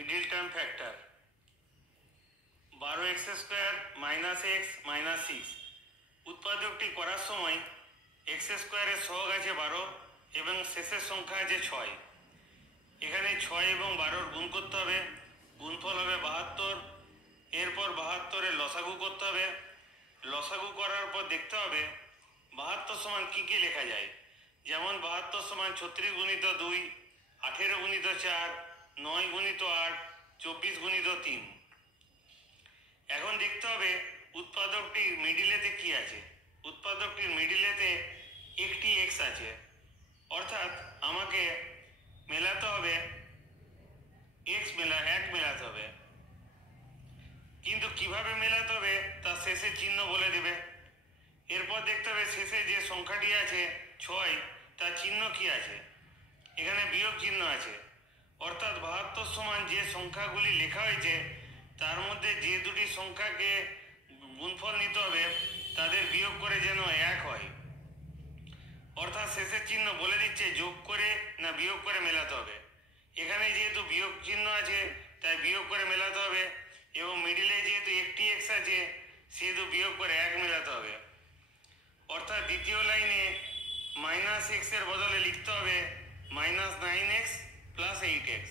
Middle term factor 12x² minus x minus 6। উৎপাদকটি করার সময় x² এর সহগ আছে 12 এবং শেষের সংখ্যা আছে 6। এখানে 6 এবং 12 গুণ করতে হবে, গুণফল হবে 72। এরপর 72 এর লসাগু করতে হবে। লসাগু করার পর দেখতে হবে 72 সমান কী কী লেখা যায়। যেমন 72 সমান 36 গুণিত 2, 18 গুণিত 4, 9 গুণিত 8, 24 গুণিত 3। এখন দেখতে হবে উৎপাদকটির মিডিলেতে কি আছে। উৎপাদকটির মিডিলেতে একটি এক্স আছে, অর্থাৎ আমাকে মেলাতে হবে এক মেলাতে হবে। কিন্তু কিভাবে মেলাতে হবে তা শেষে চিহ্ন বলে দেবে। এরপর দেখতে হবে শেষে যে সংখ্যাটি আছে 6, তার চিহ্ন কি আছে। এখানে বিয়োগ চিহ্ন আছে, অর্থাৎ 72 সমান যে সংখ্যাগুলি লেখা হয়েছে তার মধ্যে যে দুটি সংখ্যাকে গুণফল নিতে হবে তাদের বিয়োগ করে যেন 1 হয়। অর্থাৎ শেষের চিহ্ন বলে দিচ্ছে যোগ করে না বিয়োগ করে মেলাতে হবে। এখানে যেহেতু বিয়োগ চিহ্ন আছে তাই বিয়োগ করে মেলাতে হবে, এবং মিডিলে যেহেতু একটি এক্স আছে সেহেতু বিয়োগ করে 1 মেলাতে হবে। অর্থাৎ দ্বিতীয় লাইনে মাইনাস এক্সের বদলে লিখতে হবে -9x + 8x।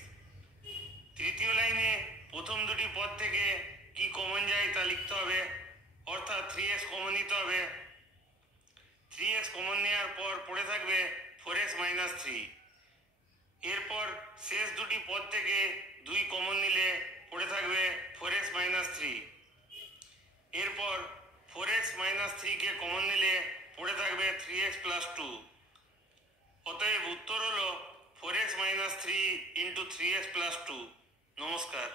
তৃতীয় লাইনে প্রথম দুটি পদ থেকে কি কমন যায় তা লিখতে হবে, অর্থাৎ 3x কমন নিতে হবে। 3x কমন নেওয়ার পর পড়ে থাকবে 4x - 3। এরপর শেষ দুটি পদ থেকে 2 কমন নিলে পড়ে থাকবে 4x - 3। এরপর 4x - 3 কে কমন নিলে পড়ে থাকবে 3x + 2। অতএব উত্তর হলো 4x - 3 × 3x + 2। নমস্কার।